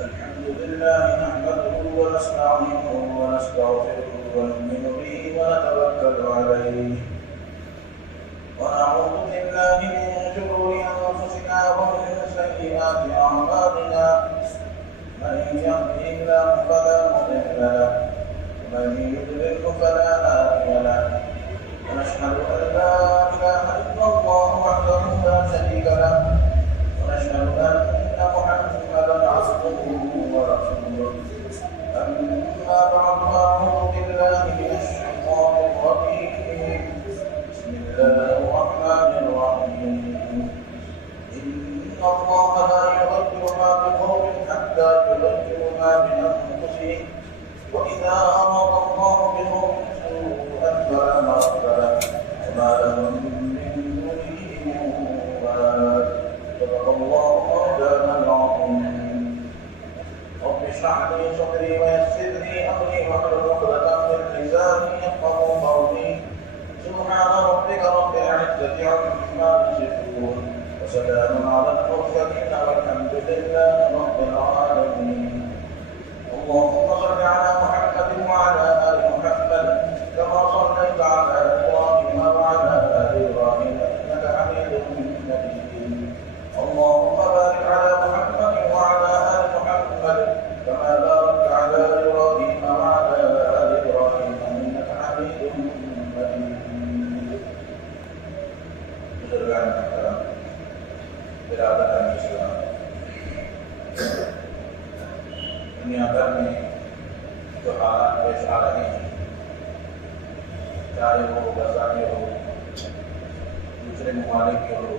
الحمد لله نحمده ونستعينه ونستغفره ونؤمن به ونتوكل عليه ونعوذ بالله من شرور أنفسنا ومن سيئات أعمالنا من يهده الله فلا مضل له ومن يضلل فلا هادي له ونشهد أن لا إله إلا الله وحده لا شريك له ونشهد أن محمدا عبده ورسوله أما بعد فأعوذ بالله من الشيطان الرجيم بسم الله الرحمن الرحيم إن الله لا يغير ما بقوم حتى يغيروا ما بأنفسهم وإذا أراد الله بقوم سوءا فلا مرد له وما لهم من دونه من وال صدق الله مولانا العظيم رب اشرح لي صدري ويسر لي أمري واحلل عقدة من لساني يفقهوا قولي سبحان ربك رب العزة عما يصفون وسلام على المرسلين والحمد لله رب العالمين اللهم صل على محمد وعلى آل محمد كما صليت على إبراهيم وعلى آل إبراهيم إنك حميد مجيد اللهم بارك على محمد وعلى آل محمد كما باركت على إبراهيم وعلى آل إبراهيم إنك حميد مجيد بزرگان محترم برادران اسلام دنیا بھر میں جو حالات پیش آ رہے ہیں چاہے وہ غزہ کے ہو دوسرے ممالک کے ہو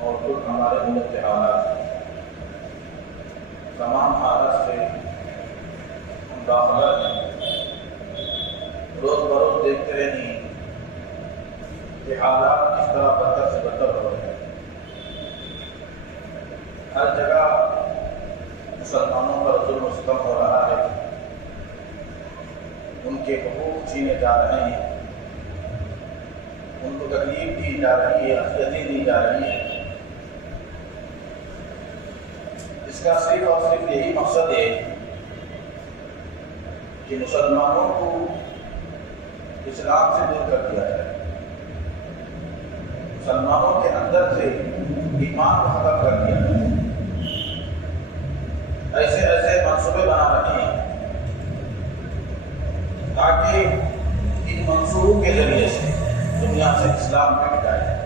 اور خود ہمارے ملک کے حالات تمام حالات سے ہم باخبر ہیں روز بروز دیکھتے رہیں کہ حالات کس طرح بدتر سے بدتر ہو رہے ہیں ہر جگہ مسلمانوں پر ظلم و ستم ہو رہا ہے ان کے حقوق چھینے جا رہے ہیں ان کو تکلیف دی جا رہی ہے اذیتیں دی جا رہی ہیں اس کا صرف اور صرف یہی مقصد ہے کہ مسلمانوں کو اسلام سے دور کر دیا جائے مسلمانوں کے اندر سے ایمان کو ختم کر دیا جائے ایسے ایسے منصوبے بنا رہے ہیں تاکہ ان منصوبوں کے ذریعے سے دنیا سے اسلام مٹ جائے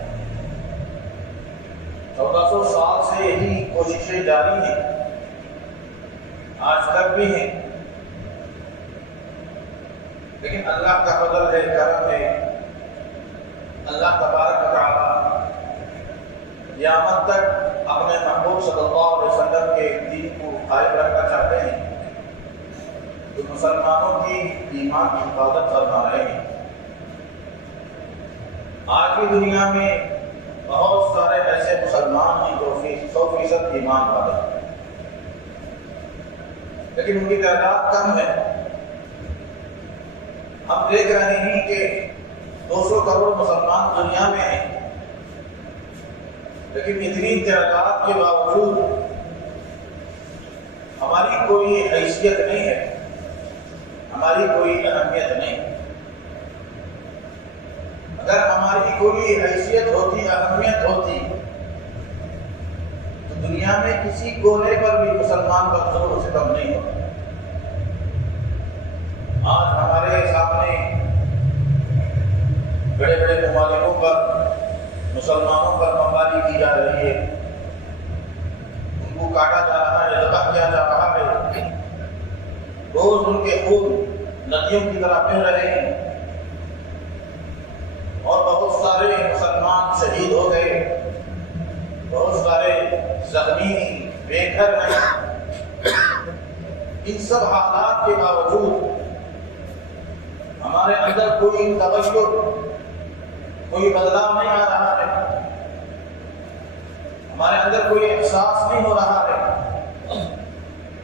1400 سال سے یہی کوششیں جاری ہیں آج تک بھی ہیں لیکن اللہ کا فضل ہے کرم ہے اللہ تبارک و تعالی قیامت تک اپنے محبوب صلی اللہ علیہ وسلم کے دین کو قائم رکھنا چاہتے ہیں تو مسلمانوں کی ایمان کی حفاظت فرما رہے ہیں آج کی دنیا میں بہت سارے ایسے مسلمان ہیں جو 100% ایمان والے ہیں لیکن ان کی تعداد کم ہے ہم دیکھ رہے ہیں کہ 200 کروڑ مسلمان دنیا میں ہیں لیکن اتنی تعداد کے باوجود ہماری کوئی حیثیت نہیں ہے ہماری کوئی اہمیت نہیں اگر ہماری کوئی حیثیت ہوتی اہمیت ہوتی تو دنیا میں کسی کونے پر بھی مسلمان کا ظلم و ستم نہیں ہوتا آج ہمارے سامنے بڑے بڑے ممالکوں پر مسلمانوں پر بمباری کی جا رہی ہے ان کو کاٹا جا رہا ہے ذبح کیا جا رہا ہے روز ان کے خون ندیوں کی طرح بہہ رہے ہیں اور بہت سارے مسلمان شہید ہو گئے بہت سارے زخمی بے گھر ہیں ان سب حالات کے باوجود ہمارے اندر کوئی تغیر کوئی بدلاؤ نہیں آ رہا ہے ہمارے اندر کوئی احساس نہیں ہو رہا ہے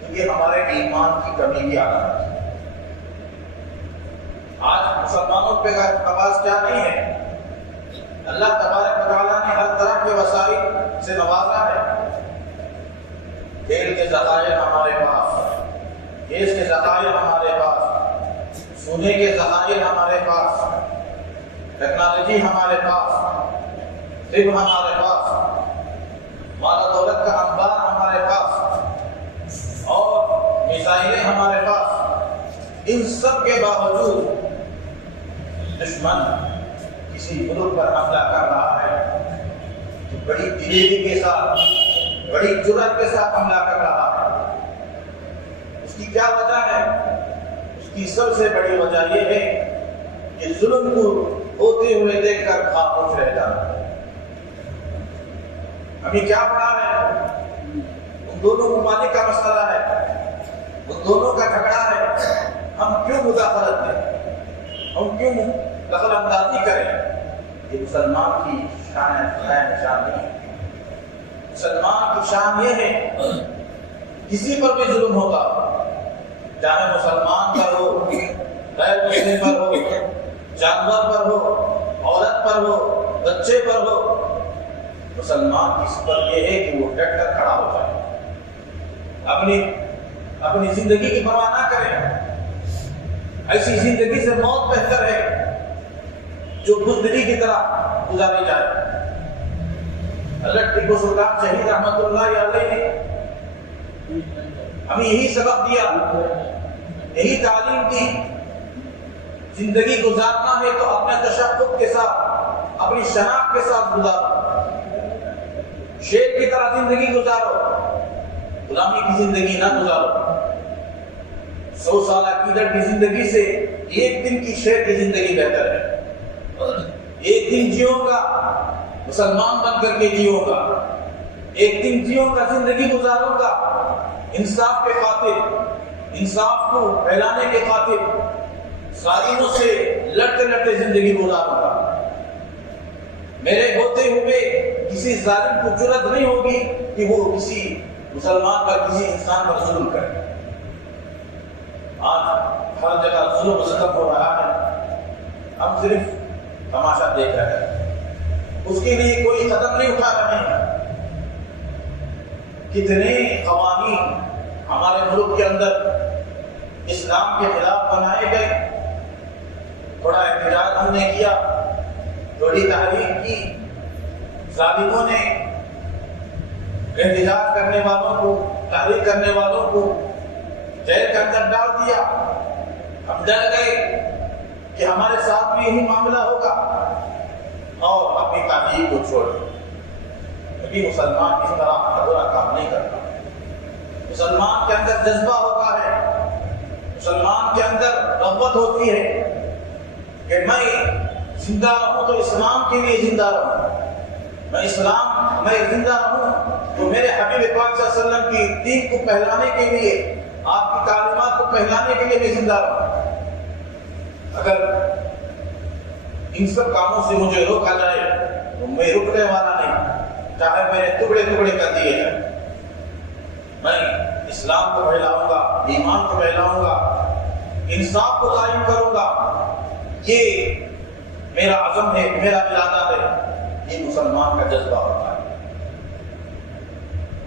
تو یہ ہمارے ایمان کی کمی کی علامت ہے آج مسلمانوں پہ آواز کیا نہیں ہے اللہ تبارک و تعالیٰ نے ہر طرح کے وسائل سے نوازا ہے تیل کے ذخائر ہمارے پاس، گیس کے ذخائر ہمارے پاس، سونے کے ذخائر ہمارے پاس، ٹیکنالوجی ہمارے پاس، طب ہمارے پاس، مال و دولت کا انبار ہمارے پاس اور میزائلیں ہمارے پاس، ان سب کے باوجود دشمن کسی ملک پر حملہ کر رہا ہے تو بڑی دلیری کے ساتھ، بڑی جرأت کے ساتھ حملہ کر رہا ہے۔ اس کی کیا وجہ ہے؟ اس کی سب سے بڑی وجہ یہ ہے کہ ظلم کو ہوتے ہوئے دیکھ کر خاموش رہ جانا۔ ابھی کیا پڑا ہے؟ ان دونوں ممالک کا مسئلہ ہے، ان دونوں کا جھگڑا ہے، ہم کیوں مداخلت دیں، ہم کیوں دخل اندازی کریں؟ یہ مسلمان کی شان ہے، نشان نہیں۔ مسلمان کی شان یہ ہے کسی پر بھی ظلم ہوگا، چاہے مسلمان پر ہو، غیر مسلم پر ہو، جانور پر ہو، عورت پر ہو، بچے پر ہو، مسلمان کی صفت یہ ہے کہ وہ ڈٹ کر کھڑا ہو جائے، اپنی زندگی کی پرواہ نہ کرے۔ ایسی زندگی سے موت بہتر ہے جو بزدلی کی طرح گزاری جائے۔ حضرت ٹیپو سلطان شہید رحمت اللہ علیہ نے ہمیں یہی سبق دیا، یہی تعلیم دی، زندگی گزارنا ہے تو اپنے تشخص کے ساتھ، اپنی شناخت کے ساتھ گزارو، شیر کی طرح زندگی گزارو، غلامی کی زندگی نہ گزارو۔ 100 سالہ کیدڑ کی زندگی سے ایک دن کی شیر کی زندگی بہتر ہے۔ ایک دن جیوں گا، مسلمان بن کر کے جیوں گا، ایک دن جیوں گا، زندگی گزاروں گا انصاف کے خاطر، انصاف کو پھیلانے کے خاطر، ظالموں سے لڑتے لڑتے زندگی گزاروں گا۔ میرے ہوتے ہوئے کسی ظالم کو جرأت نہیں ہوگی کہ وہ کسی مسلمان پر، کسی انسان پر ظلم کرے۔ آج ہر جگہ ظلم ختم ہو رہا ہے، ہم صرف تماشا دیکھ رہے ہیں، اس کے لیے کوئی قدم نہیں اٹھا رہے ہیں۔ کتنے قوانین ہمارے ملک کے اندر اسلام کے خلاف بنائے گئے، بڑا احتجاج ہم نے کیا، بڑی تحریک کی، ظالموں نے احتجاج کرنے والوں کو، تحریک کرنے والوں کو جیل کے اندر ڈال دیا۔ ہم ڈر گئے کہ ہمارے ساتھ بھی یہی معاملہ ہوگا اور اپنی تحریک کو چھوڑ دیں۔ کبھی مسلمان اس طرح ادھورا کام نہیں کرتا۔ مسلمان کے اندر جذبہ ہوتا ہے، مسلمان کے اندر رغبت ہوتی ہے کہ میں زندہ رہوں تو اسلام کے لیے زندہ رہوں، میں زندہ رہوں تو میرے حبیب پاک صلی اللہ علیہ وسلم کی دین کو پھیلانے کے لیے، آپ کی تعلیمات کو پھیلانے کے لیے میں زندہ رہوں۔ اگر ان سب کاموں سے مجھے روکا جائے تو میں رکنے والا نہیں، چاہے میرے ٹکڑے ٹکڑے کر دیے جائیں، میں اسلام کو پھیلاؤں گا، ایمان کو پھیلاؤں گا، انصاف کو قائم کروں گا۔ یہ میرا عزم ہے، میرا ارادہ ہے، یہ مسلمان کا جذبہ ہوتا ہے۔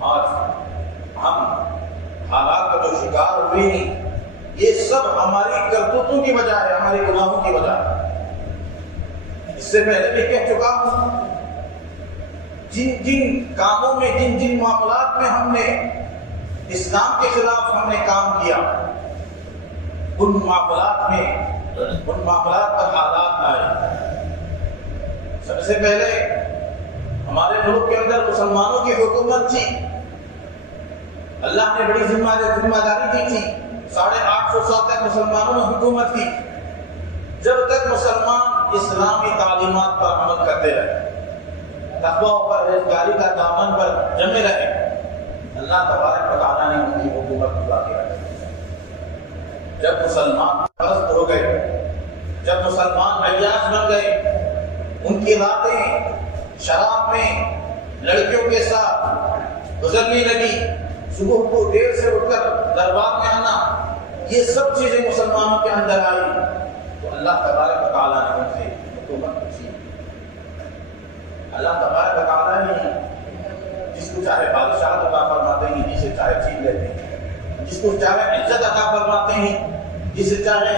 آج ہم حالات کا جو شکار ہوئے ہیں، یہ سب ہماری کرتوتوں کی وجہ ہے، ہمارے گناہوں کی وجہ ہے۔ اس سے پہلے بھی کہہ چکا ہوں، جن کاموں میں، جن معاملات میں ہم نے اسلام کے خلاف ہم نے کام کیا، ان معاملات پر حالات آئے۔ سب سے پہلے ہمارے ملک کے اندر مسلمانوں کی حکومت تھی، اللہ نے بڑی ذمہ داری دی تھی، 850 سال تک مسلمانوں نے حکومت کی۔ جب تک مسلمان اسلامی تعلیمات پر عمل کرتے رہے، تقوی و پرہیزگاری کا دامن پر جمے رہے، اللہ تبارک و تعالیٰ نے ان کی حکومت کو باقی رکھی۔ جب مسلمان پرست ہو گئے، جب مسلمان عیاش بن گئے، ان کی راتیں شراب میں لڑکیوں کے ساتھ گزرنے لگی، صبح کو دیر سے اٹھ کر دربار میں آنا، یہ سب چیزیں مسلمانوں کے اندر آئی تو اللہ تبارک و تعالیٰ نے ان سے حکومت کی۔ اللہ تبارک و تعالیٰ نے جس کو چاہے بادشاہ عطا فرماتے ہیں، جسے چاہے چھین لیتے ہیں، جس کو چاہے عزت عطا فرماتے ہیں، جسے چاہے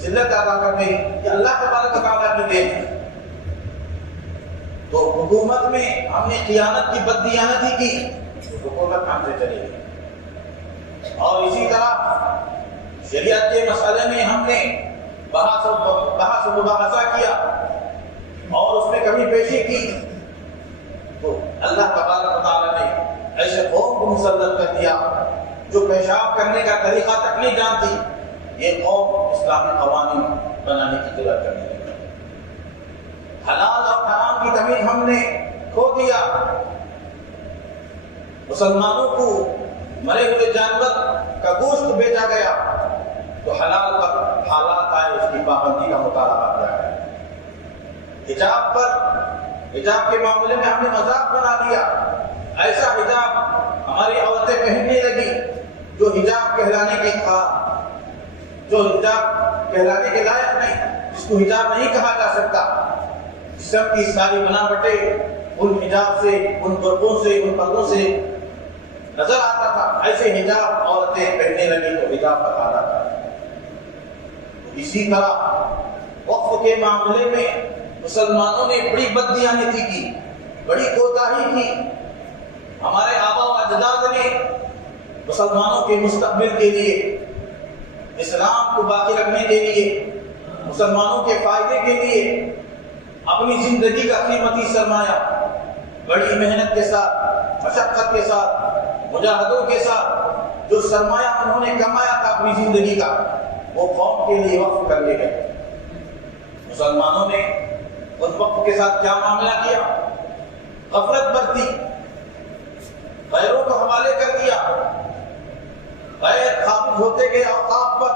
ذلت عطا کرتے ہیں، یہ اللہ تبارک و تعالیٰ کی دین ہے۔ تو حکومت میں ہم نے خیانت کی، بددیانتی کی، حکومت ہم سے چلی گئی۔ اور اسی طرح شریعت کے مسئلے میں ہم نے بحث و مباحثہ کیا اور اس میں کمی پیشی کی، تو اللہ تبارک و تعالیٰ نے ایسے قوم کو مسلط کر دیا جو پیشاب کرنے کا طریقہ تک نہیں جانتی، یہ قوم اسلامی قوانین بنانے کی جرات کرنے لگی۔ حلال اور حرام کی تمیز ہم نے کھو دیا، مسلمانوں کو مرے ہوئے جانور کا گوشت بیچا گیا تو حلال پر حالات آئے، اس کی پابندی کا مطالبہ کیا گیا۔ حجاب کے معاملے میں ہم نے مذاق بنا دیا، ایسا حجاب ہماری عورتیں پہننے لگی جو حجاب کہلانے کے جو حجاب کہلانے کے لائق نہیں، جس کو حجاب نہیں کہا جا سکتا۔ جسم کی ساری بناوٹیں ان حجاب سے، ان برقعوں سے، ان پردوں سے نظر آتا تھا، ایسے حجاب عورتیں پہننے لگی تو حجاب پر آتا تھا۔ اسی طرح وقف کے معاملے میں مسلمانوں نے بڑی بددیانتی کی، بڑی کوتاہی کی۔ ہمارے آبا و اجداد نے مسلمانوں کے مستقبل کے لیے، اسلام کو باقی رکھنے کے لیے، مسلمانوں کے فائدے کے لیے اپنی زندگی کا قیمتی سرمایہ بڑی محنت کے ساتھ، مشقت کے ساتھ، مجاہدوں کے ساتھ جو سرمایہ انہوں نے کمایا تھا اپنی زندگی کا، وہ قوم کے لیے وقف کر لے گئے۔ مسلمانوں نے اس وقت کے ساتھ کیا معاملہ کیا؟ غفلت برتی، غیروں کو حوالے کر دیا، غیر قابض ہوتے گئے اوقاف پر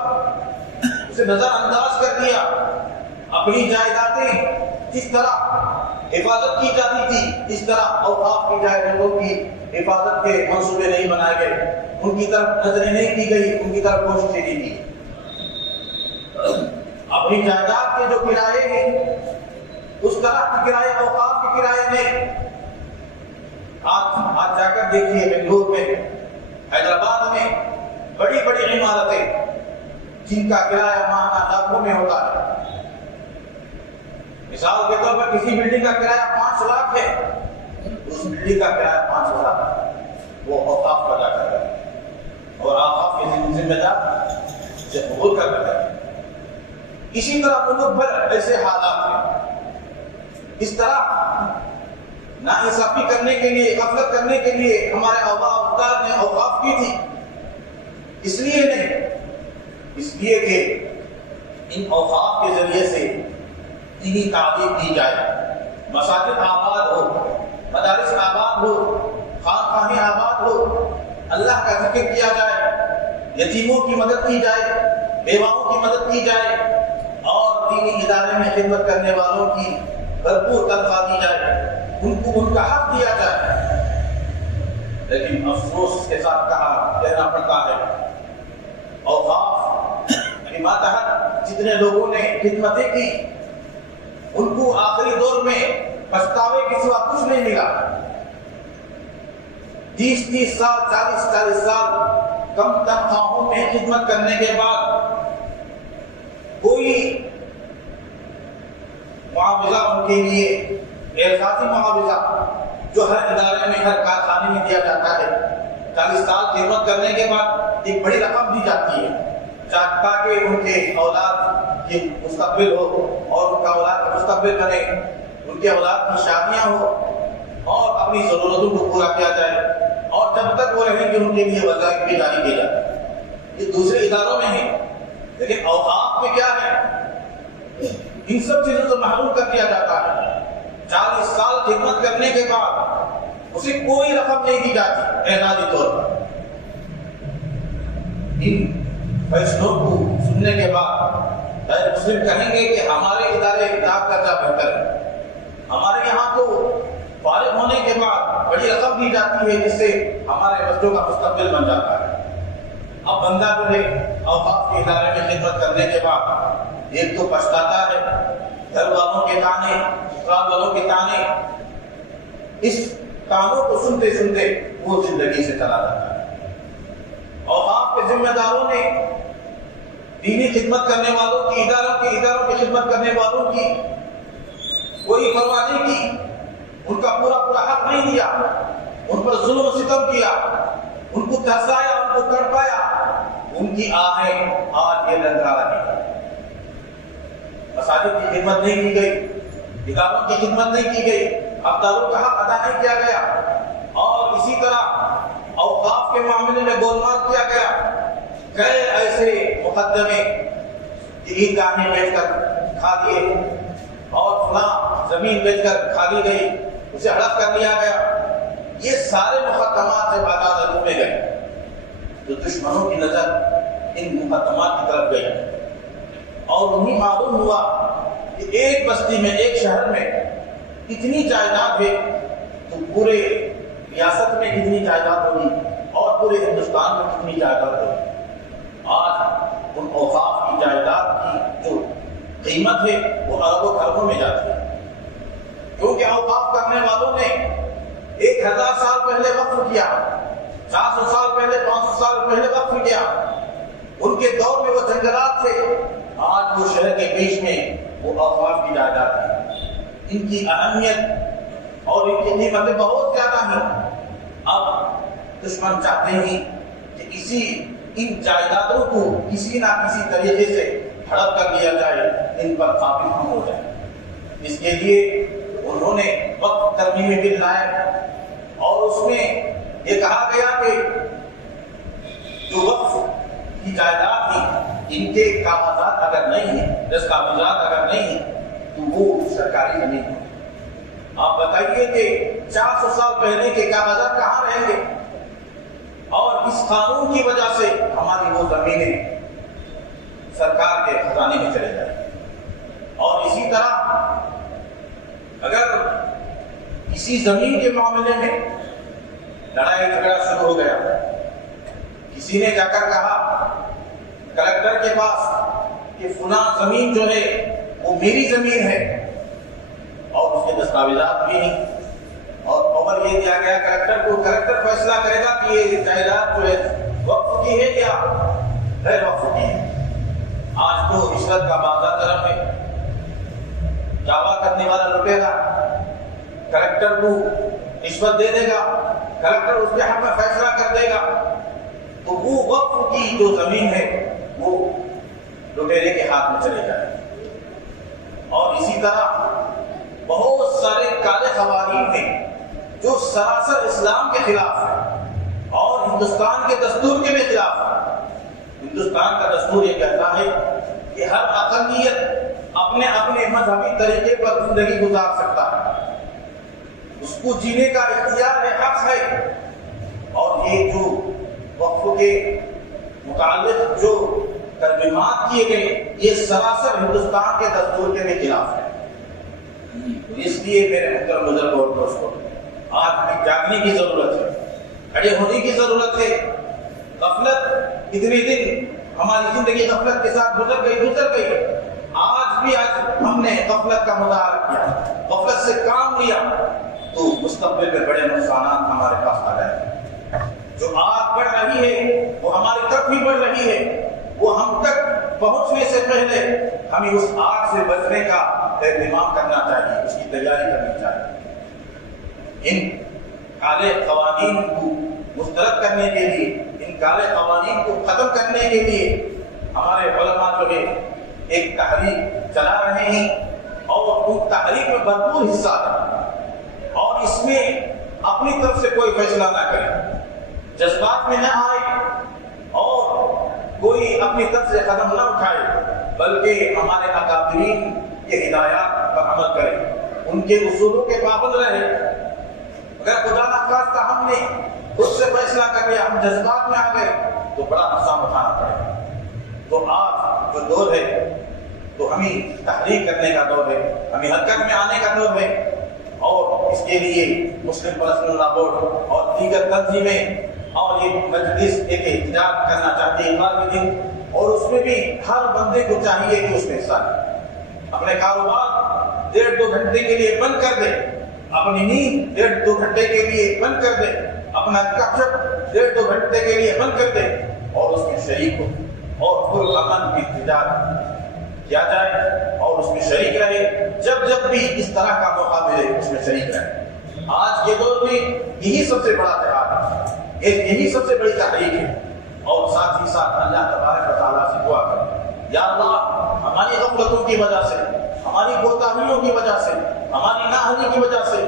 اسے نظر انداز کر دیا۔ اپنی جائیدادیں جس طرح حفاظت کی جاتی تھی، اس طرح اوقاف کی جائیدادوں کی حفاظت کے منصوبے نہیں بنائے گئے، ان کی طرف نظریں نہیں کی گئی، ان کی طرف کوششیں نہیں کی۔ اپنی جائیداد کے جو کرائے ہیں، اس طرح کے کرائے، اوقاف کے کرائے میں آج جا کر دیکھیے بنگلور میں، حیدرآباد میں بڑی بڑی عمارتیں جن کا کرایہ ماہانہ لاکھوں میں ہوتا ہے۔ مثال کے طور پر کسی بلڈنگ کا کرایہ 5 لاکھ ہے، اس بلڈنگ کا کرایہ 5,000 وہ اوقاف کا ادا کر رہا ہے اور اوقاف کے ذمہ دار سے قبول کر رہا ہے۔ اسی طرح ملک بھر ایسے حالات ہیں۔ اس طرح ناانصافی کرنے کے لیے، غفلت کرنے کے لیے ہمارے آبا اجداد نے اوقاف کی تھی۔ اس لیے نہیں، اس لیے کہ ان اوقاف کے ذریعے سے دینی تعلیم دی جائے، مساجد آباد ہو، مدارس آباد ہو، خانقاہیں آباد ہو، اللہ کا ذکر کیا جائے، یتیموں کی مدد کی جائے، بیواؤں کی مدد کی جائے اور دینی ادارے میں خدمت کرنے والوں کی بھرپور تنخواہ دی جائے، ان کو ان کا حق دیا جائے۔ لیکن افسوس کے ساتھ کہنا پڑتا ہے، اوقاف کے ماتحت جتنے لوگوں نے خدمتیں کی، ان کو آخری دور میں پچھتاوے کے سوا کچھ نہیں ملا۔ 30 سال، 40 سال کم تنخواہوں میں خدمت کرنے کے بعد کوئی معاوضہ ان کے لیے، اعزازی معاوضہ جو ہر ادارے میں، ہر کارخانے میں دیا جاتا ہے، 40 سال خدمت کرنے کے بعد ایک بڑی رقم دی جاتی ہے تاکہ ان کے اولاد کی مستقبل ہو اور ان کا اولاد کا مستقبل بنے، ان کے اولاد کی شادیاں ہو اور اپنی ضرورتوں کو پورا کیا جائے، اور جب تک وہ رہیں گے ان کے لیے وظائف بھی جاری کیے جائے۔ یہ دوسرے اداروں میں ہے، لیکن اوقاف میں کیا ہے؟ ان سب چیزوں سے محروم کر دیا جاتا ہے۔ 40 سال خدمت کرنے کے بعد اسے کوئی رقم نہیں دی جاتی اعزازی طور پر۔ ان فیصلوں کو سننے کے بعد غیر مسلم کہیں گے کہ ہمارے ادارے کتاب کا کیا بہتر ہے، ہمارے یہاں تو فارغ ہونے کے بعد بڑی رقم دی جاتی ہے جس سے ہمارے بچوں کا مستقبل بن جاتا ہے۔ اب بندہ جو ہے اوقاف کے ادارے میں خدمت کرنے کے بعد ایک تو پچھتاتا ہے، گھر والوں کے تانے، سسرال والوں کے تانے، اس کانوں کو سنتے سنتے وہ زندگی سے چلا جاتا ہے۔ اوقاف کے ذمہ داروں نے دینی خدمت کرنے والوں کی، اداروں کی خدمت کرنے والوں کی کوئی پرواہ نہیں کی، ان کا پورا حق نہیں دیا، ان پر ظلم و ستم کیا، ان کو ترسایا، ان کو تڑپایا، ان کی آہیں آج یہ لگا رہی ہے۔ مساجد کی خدمت نہیں کی گئی، اداروں کی خدمت نہیں کی گئی، حقداروں کا حق ادا نہیں کیا گیا، اور اسی طرح اوقاف کے معاملے میں گولمال کیا گیا۔ کئی ایسے مقدمے عیدگاہیں بیچ کر کھا دیے، اور فلاں زمین بیچ کر کھا لی گئی، اسے ہڑپ کر لیا گیا۔ یہ سارے مقدمات سے باقاعدہ میں گئے، تو دشمنوں کی نظر ان مقدمات کی طرف گئی، اور انہیں معلوم ہوا کہ ایک بستی میں، ایک شہر میں اتنی جائیداد ہے تو پورے ریاست میں کتنی جائیداد ہوگی اور پورے ہندوستان میں کتنی جائیداد ہوگی۔ آج ان اوقاف کی جائیداد کی جو قیمت ہے وہ اربوں خربوں میں جاتی ہے، کیونکہ اوقاف کرنے والوں نے 1000 سال پہلے وقف کیا، 400 سال پہلے، 500 سال پہلے وقف کیا۔ ان کے دور میں وہ جنگلات تھے، آج وہ شہر کے بیچ میں وہ اوقاف کی جائیداد ہے۔ ان کی اہمیت اور ان کی قیمتیں بہت زیادہ ہیں۔ اب دشمن چاہتے ہیں کہ ان جائیدادوں کو کسی نہ کسی طریقے سے ہڑپ کر لیا جائے، ان پر قابض ہم ہو جائے۔ اس کے لیے انہوں نے وقف ترمیم بل لایا، اور اس میں یہ کہا گیا کہ جو وقف کی جائیداد تھی، ان کے کاغذات اگر نہیں ہیں، دستاویزات اگر نہیں ہیں، تو وہ سرکاری زمین ہے۔ آپ بتائیے کہ 400 سال پہلے کے کاغذات کہاں رہیں گے؟ اور اس قانون کی وجہ سے ہماری وہ زمینیں سرکار کے خزانے میں چلے جائیں۔ اور اسی طرح اگر کسی زمین کے معاملے میں لڑائی جھگڑا شروع ہو گیا، کسی نے جا کر کہا کلکٹر کے پاس کہ فلاں زمین جو ہے وہ میری زمین ہے، اور اس کے دستاویزات بھی نہیں، اور خبر یہ دیا گیا کلکٹر کو، کلکٹر فیصلہ کرے گا کہ یہ جائیداد جو ہے وقف کی ہے یا غیر وقف کی ہے۔ آج تو رشوت کا بازار گرم ہے، دعویٰ کرنے والا لٹے گا، کلکٹر کو رشوت دے دے گا، کلکٹر اس کے حق میں فیصلہ کر دے گا، تو وہ وقف کی جو زمین ہے وہ لٹیرے کے ہاتھ میں چلے جائے۔ اور اسی طرح بہت سارے کالے قوانین ہیں جو سراسر اسلام کے خلاف ہیں اور ہندوستان کے دستور کے بھی خلاف ہیں۔ ہندوستان کا دستور یہ کہتا ہے کہ ہر اقلیت اپنے اپنے مذہبی طریقے پر زندگی گزار سکتا ہے، اس کو جینے کا اختیار ہے، حق ہے۔ اور یہ جو وقف کے متعلق جو ترمیمات کیے گئے، یہ سراسر ہندوستان کے دستور کے بھی خلاف ہے۔ اس لیے میرے محترم بزرگوں اور دوستوں، آج بھی جاگنے کی ضرورت ہے، کھڑے ہونے کی ضرورت ہے۔ غفلت اتنے دن ہماری زندگی غفلت کے ساتھ گزر گئی، آج ہم نے غفلت کا مظاہرہ کیا، غفلت سے کام لیا، تو مستقبل میں بڑے نقصانات ہمارے پاس آ جائیں۔ جو آگ بڑھ رہی ہے وہ ہماری طرف بھی بڑھ رہی ہے، وہ ہم تک پہنچنے سے پہلے ہمیں اس آگ سے بچنے کا اہتمام کرنا چاہیے، اس کی تیاری کرنی چاہیے۔ ان کالے قوانین کو مسترد کرنے کے لیے، ان کالے قوانین کو ختم کرنے کے لیے ہمارے علماء جو ہے ایک تحریک چلا رہے ہیں، اور اس تحریک میں بھرپور حصہ لیں، اور اس میں اپنی طرف سے کوئی فیصلہ نہ کریں، جذبات میں نہ آئے، اور کوئی اپنی طرف سے قدم نہ اٹھائے، بلکہ ہمارے اکابرین کے ہدایات پر عمل کریں، ان کے اصولوں کے پابند رہیں۔ اگر خدا نخواستہ ہم نے خود سے فیصلہ کر لیا، ہم جذبات میں آ گئے، تو بڑا نقصان اٹھانا پڑے گا۔ تو آج جو دور ہے تو ہمیں تحریک کرنے کا دور ہے، ہمیں حرکت میں آنے کا دور ہے، اور اس کے لیے مسلم پرسنل لا بورڈ اور دیگر تنظیمیں اور یہ مجلس ایک احتجاج کرنا چاہتے ہیں اتوار کے دن، اور اس میں بھی ہر بندے کو چاہیے کہ اس میں حصہ لے، اپنے کاروبار 1.5-2 گھنٹے کے لیے بند کر دے، اپنی نیند 1.5-2 گھنٹے کے لیے بند کر دے، اپنا گپ شپ 1.5-2 گھنٹے کے لیے بند کر دے اور اس میں شریک ہو اور پرامن کی انتظار کیا جائے اور اس میں شریک رہے۔ جب جب بھی اس طرح کا موقع ملے اس میں شریک رہے۔ آج کے دور میں یہی سب سے بڑا تہوار ہے، یہی سب سے بڑی تحریک ہے۔ اور ساتھ ہی ساتھ اللہ تبارک و تعالیٰ سے دعا کریں، یا اللہ ہماری غفلتوں کی وجہ سے، ہماری کوتاہیوں کی وجہ سے، ہماری نااہلی کی وجہ سے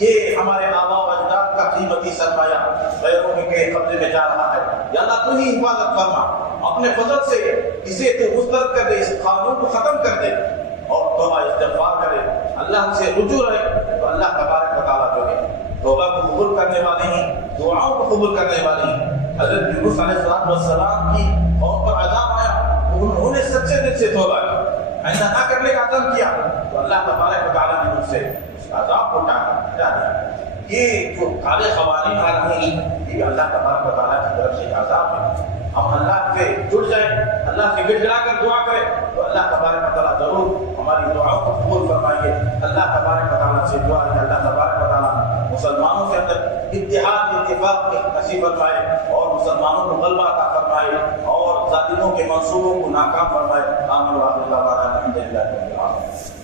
یہ ہمارے آباء و اجداد کا قیمتی سرمایہ غیروں کے قبضے میں جا رہا ہے۔ یا اللہ تو ہی حفاظت فرما، اپنے فضل سے اسے تو مسترد کر دے، اس قانون کو ختم کر دے اور توبہ استغفار کرے، اللہ سے رجوع رہے تو اللہ تبارک و تعالیٰ جو ہے توبہ کو قبول کرنے والے ہیں، دعاؤں کو قبول کرنے والے ہیں۔ حضرت یونس علیہ السلام کی قوم پر عذاب آیا، انہوں نے سچے دل سے توبہ کی، ایسا نہ کرنے کا عزم کیا تو اللہ تبارک و تعالیٰ نے ان سے اس عذاب کو ہٹا دیا۔ یہ جو کالے قوانین آ رہے ہیں یہ اللہ تبارک و تعالیٰ کی طرف سے عذاب ہے۔ ہم اللہ سے جڑ جائیں، اللہ سے گڑ گڑا کر دعا کریں تو اللہ تبارک و تعالیٰ ضرور ہماری دعاؤں کو قبول فرمائیں گے۔ اللہ تبارک و تعالیٰ سے دعا ہے اللہ تبارک و تعالیٰ مسلمانوں کے اندر اتحاد اتفاق نصیب فرمائے اور مسلمانوں کو غلبہ عطا فرمائے اور ظالموں کے منصوبوں کو ناکام فرمائے۔ آمین و آخر دعوانا الحمد للہ رب العالمین۔